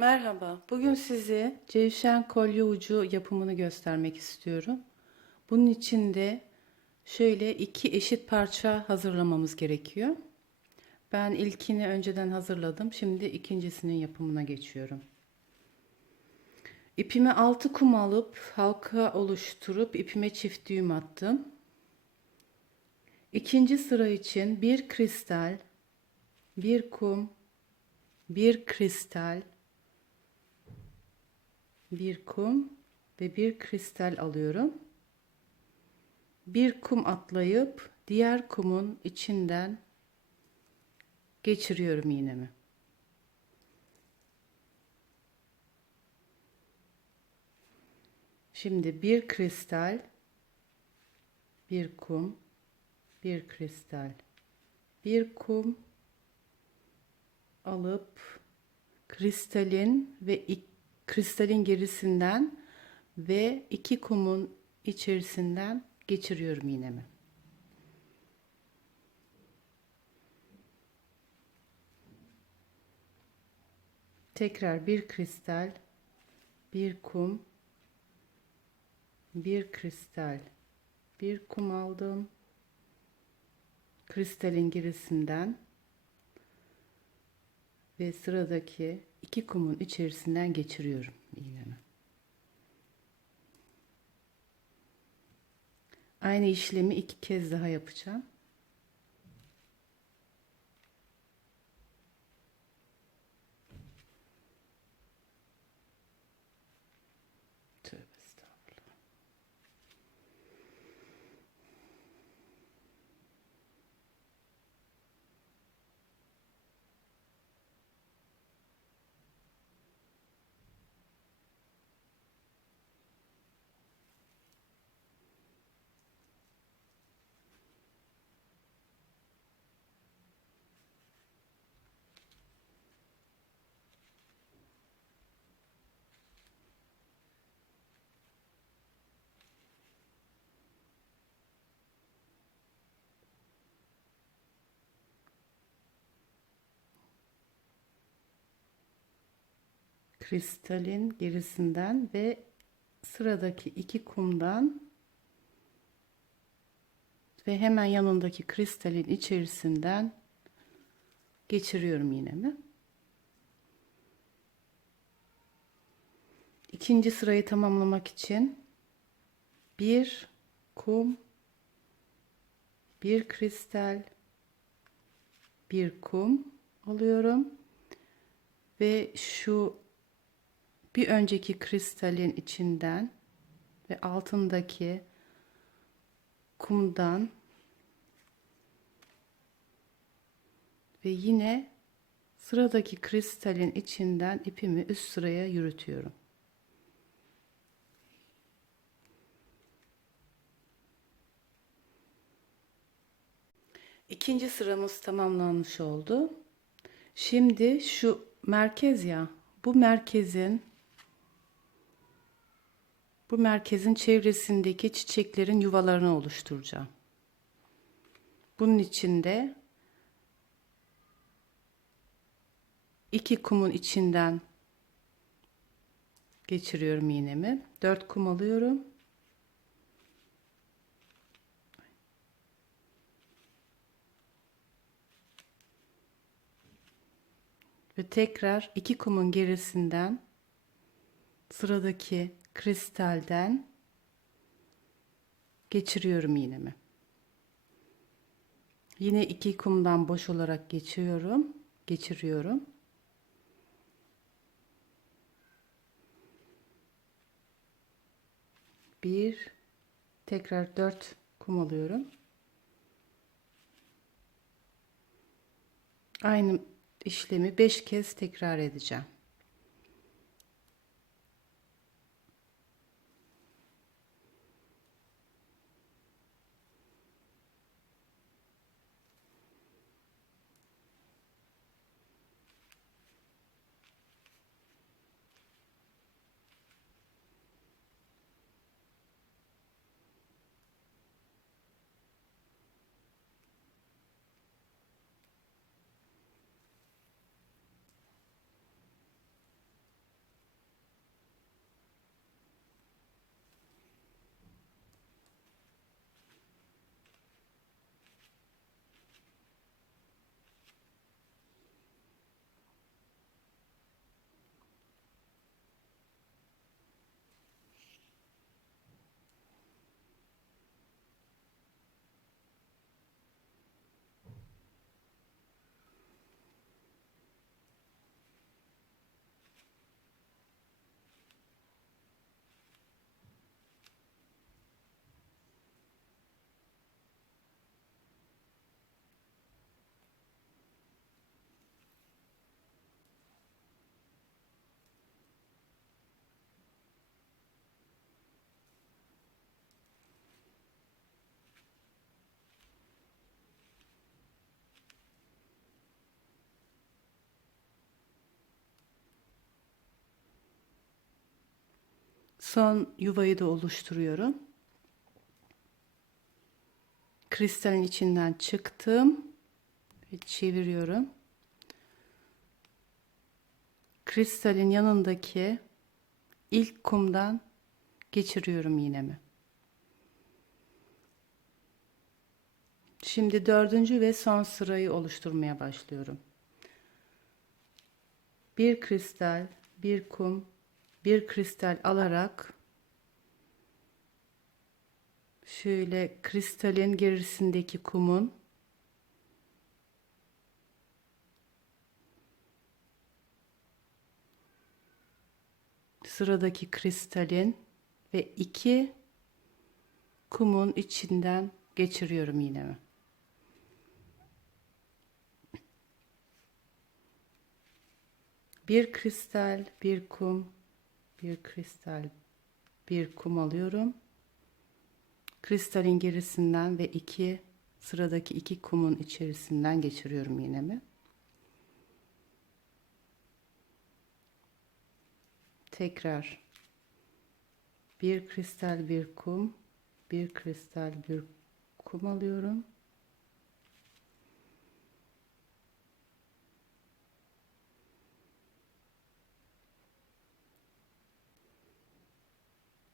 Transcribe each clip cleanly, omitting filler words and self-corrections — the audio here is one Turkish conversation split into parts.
Merhaba, bugün size cevşen kolye ucu yapımını göstermek istiyorum. Bunun için de şöyle iki eşit parça hazırlamamız gerekiyor. Ben ilkini önceden hazırladım. Şimdi ikincisinin yapımına geçiyorum. İpimi 6 kum alıp halka oluşturup ipime çift düğüm attım. İkinci sıra için bir kristal, bir kum, bir kristal, bir kum ve bir kristal alıyorum. Bir kum atlayıp diğer kumun içinden geçiriyorum iğnemi. Şimdi bir kristal, bir kum, bir kristal, bir kum alıp kristalin gerisinden ve iki kumun içerisinden geçiriyorum iğnemi. Tekrar bir kristal, bir kum, bir kristal, bir kum aldım. Kristalin gerisinden ve sıradaki iki kumun içerisinden geçiriyorum iğnemi. Aynı işlemi iki kez daha yapacağım. Tövbe estağfurullah. Kristalin gerisinden ve sıradaki iki kumdan ve hemen yanındaki kristalin içerisinden geçiriyorum iğnemi. İkinci sırayı tamamlamak için bir kum, bir kristal, bir kum alıyorum ve şu bir önceki kristalin içinden ve altındaki kumdan ve yine sıradaki kristalin içinden ipimi üst sıraya yürütüyorum. İkinci sıramız tamamlanmış oldu. Şimdi şu merkez ya, bu merkezin çevresindeki çiçeklerin yuvalarını oluşturacağım. Bunun için de iki kumun içinden geçiriyorum iğnemi. 4 kum alıyorum. Ve tekrar iki kumun gerisinden sıradaki kristalden geçiriyorum iğnemi. Yine iki kumdan boş olarak geçiriyorum. Bir, tekrar 4 kum alıyorum. Aynı işlemi 5 kez tekrar edeceğim. Son yuvayı da oluşturuyorum. Kristalin içinden çıktım ve çeviriyorum. Kristalin yanındaki ilk kumdan geçiriyorum iğnemi. Şimdi dördüncü ve son sırayı oluşturmaya başlıyorum. Bir kristal, bir kum, bir kristal alarak şöyle kristalin gerisindeki kumun sıradaki kristalin ve iki kumun içinden geçiriyorum iğnemi. Bir kristal, bir kum, bir kristal, bir kum alıyorum. Kristalin gerisinden ve sıradaki iki kumun içerisinden geçiriyorum iğnemi. Tekrar bir kristal, bir kum, bir kristal, bir kum alıyorum.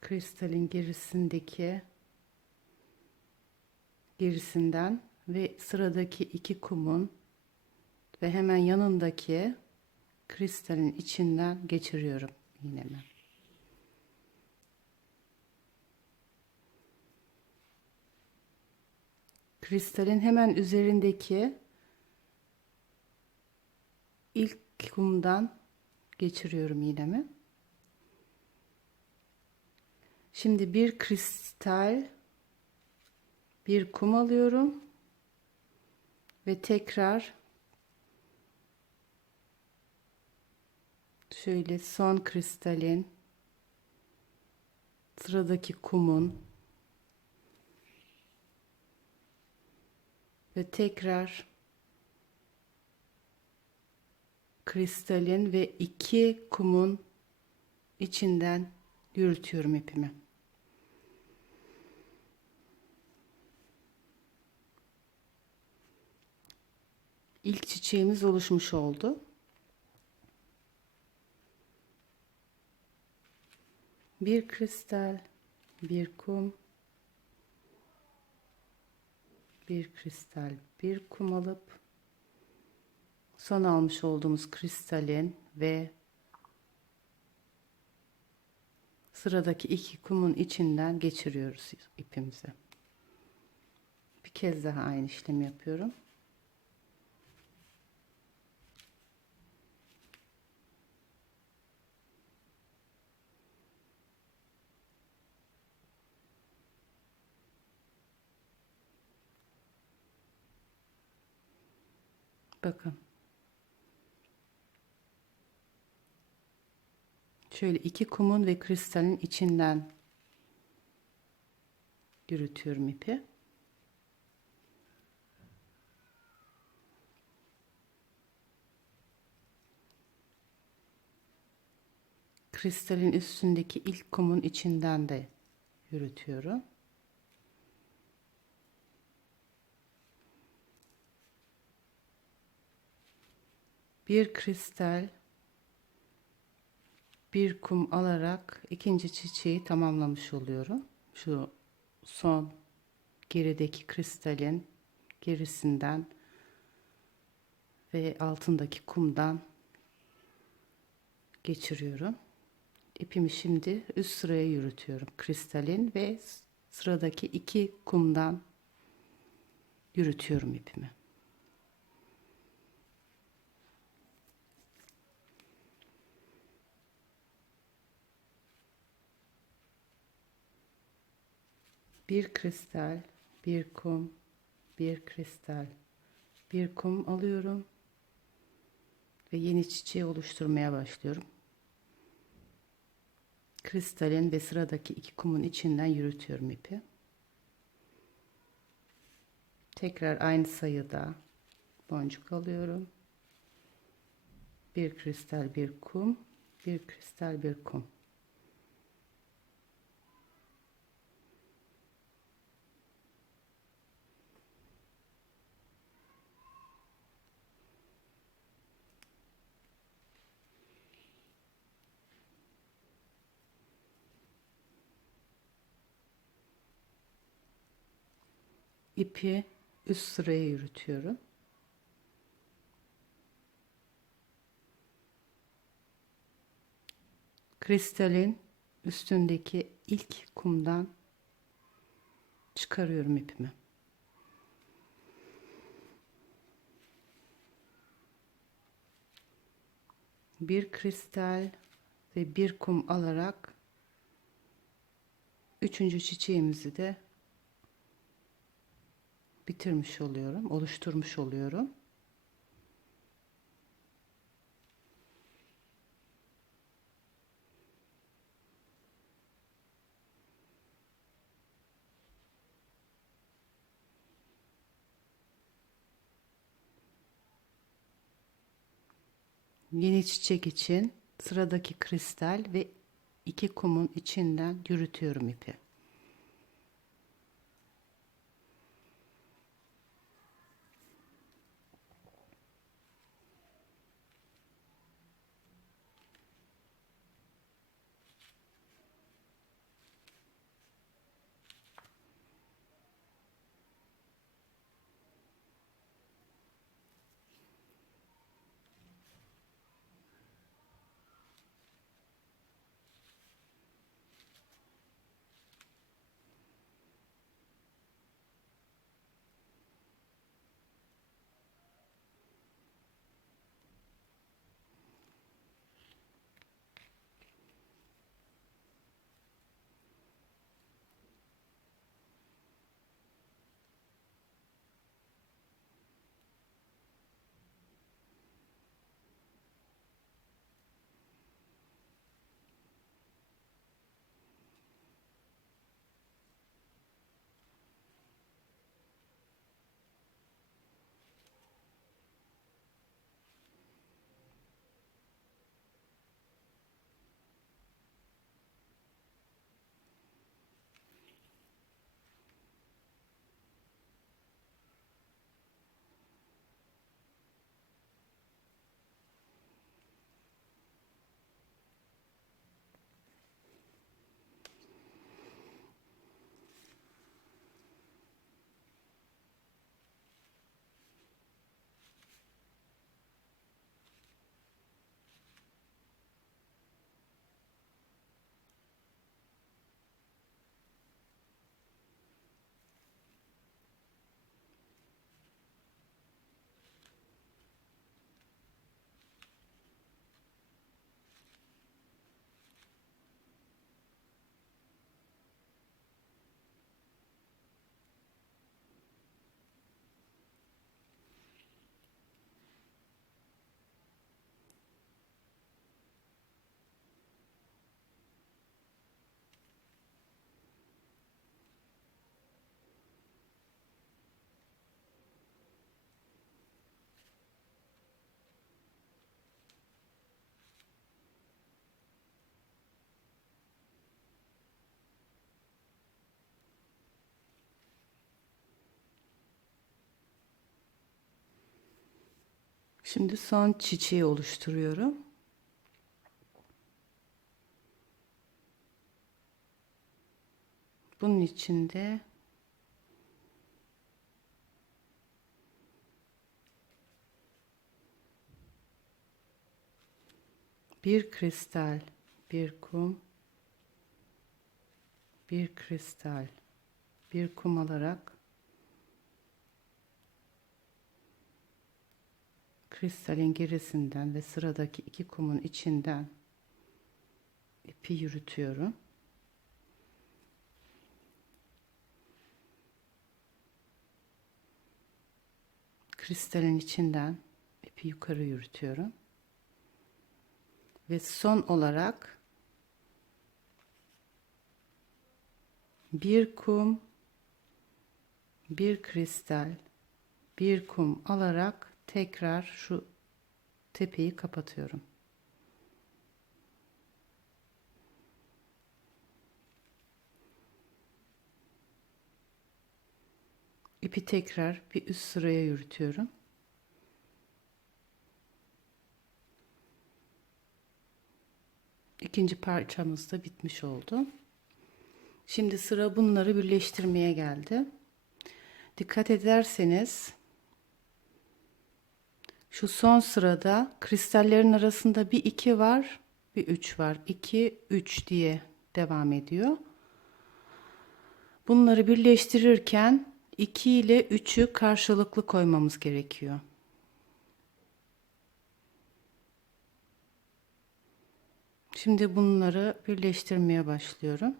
Kristalin gerisinden ve sıradaki iki kumun ve hemen yanındaki kristalin içinden geçiriyorum iğnemi. Kristalin hemen üzerindeki ilk kumdan geçiriyorum iğnemi. Şimdi bir kristal, bir kum alıyorum ve tekrar şöyle son kristalin, sıradaki kumun ve tekrar kristalin ve iki kumun içinden yürütüyorum ipimi. İlk çiçeğimiz oluşmuş oldu. Bir kristal, bir kum, bir kristal, bir kum alıp son almış olduğumuz kristalin ve sıradaki iki kumun içinden geçiriyoruz ipimizi. Bir kez daha aynı işlemi yapıyorum. Bakın. Şöyle iki kumun ve kristalin içinden yürütüyorum ipi. Kristalin üstündeki ilk kumun içinden de yürütüyorum. Bir kristal, bir kum alarak ikinci çiçeği tamamlamış oluyorum. Şu son gerideki kristalin gerisinden ve altındaki kumdan geçiriyorum. İpimi şimdi üst sıraya yürütüyorum. Kristalin ve sıradaki iki kumdan yürütüyorum ipimi. Bir kristal, bir kum, bir kristal, bir kum alıyorum ve yeni çiçeği oluşturmaya başlıyorum. Kristalin ve sıradaki iki kumun içinden yürütüyorum ipi. Tekrar aynı sayıda boncuk alıyorum. Bir kristal, bir kum, bir kristal, bir kum. ipi üst sıraya yürütüyorum. Kristalin üstündeki ilk kumdan çıkarıyorum ipimi. Bir kristal ve bir kum alarak üçüncü çiçeğimizi de bitirmiş oluyorum, oluşturmuş oluyorum. Yeni çiçek için sıradaki kristal ve iki kumun içinden yürütüyorum ipi. Şimdi son çiçeği oluşturuyorum. Bunun için de bir kristal, bir kum, bir kristal, bir kum alarak kristalin gerisinden ve sıradaki iki kumun içinden ipi yürütüyorum. Kristalin içinden ipi yukarı yürütüyorum. Ve son olarak bir kum, bir kristal, bir kum alarak tekrar şu tepeyi kapatıyorum. İpi tekrar bir üst sıraya yürütüyorum. İkinci parçamız da bitmiş oldu. Şimdi sıra bunları birleştirmeye geldi. Dikkat ederseniz şu son sırada kristallerin arasında bir 2 var, bir 3 var. 2, 3 diye devam ediyor. Bunları birleştirirken 2 ile 3'ü karşılıklı koymamız gerekiyor. Şimdi bunları birleştirmeye başlıyorum.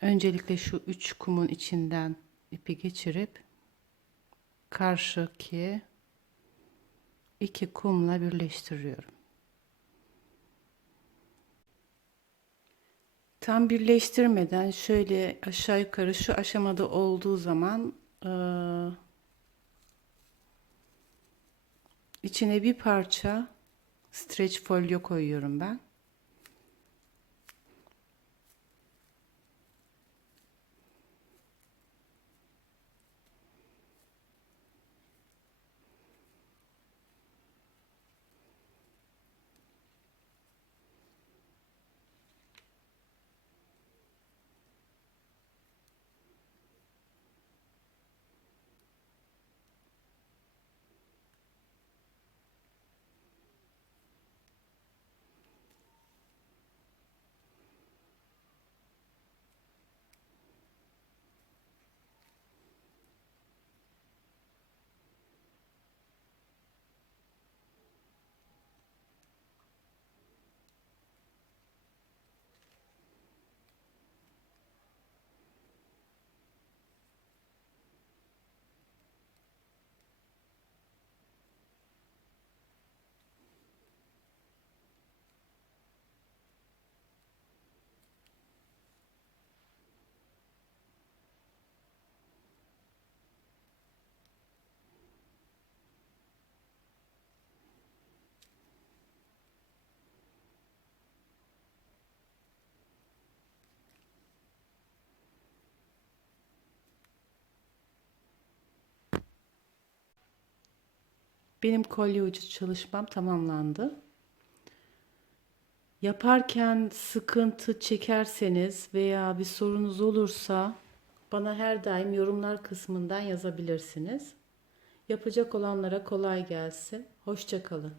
Öncelikle şu 3 kumun içinden ipi geçirip karşıki 2 kumla birleştiriyorum. Tam birleştirmeden şöyle aşağı yukarı şu aşamada olduğu zaman içine bir parça streç folyo koyuyorum ben. Benim kolye ucu çalışmam tamamlandı. Yaparken sıkıntı çekerseniz veya bir sorunuz olursa bana her daim yorumlar kısmından yazabilirsiniz. Yapacak olanlara kolay gelsin. Hoşça kalın.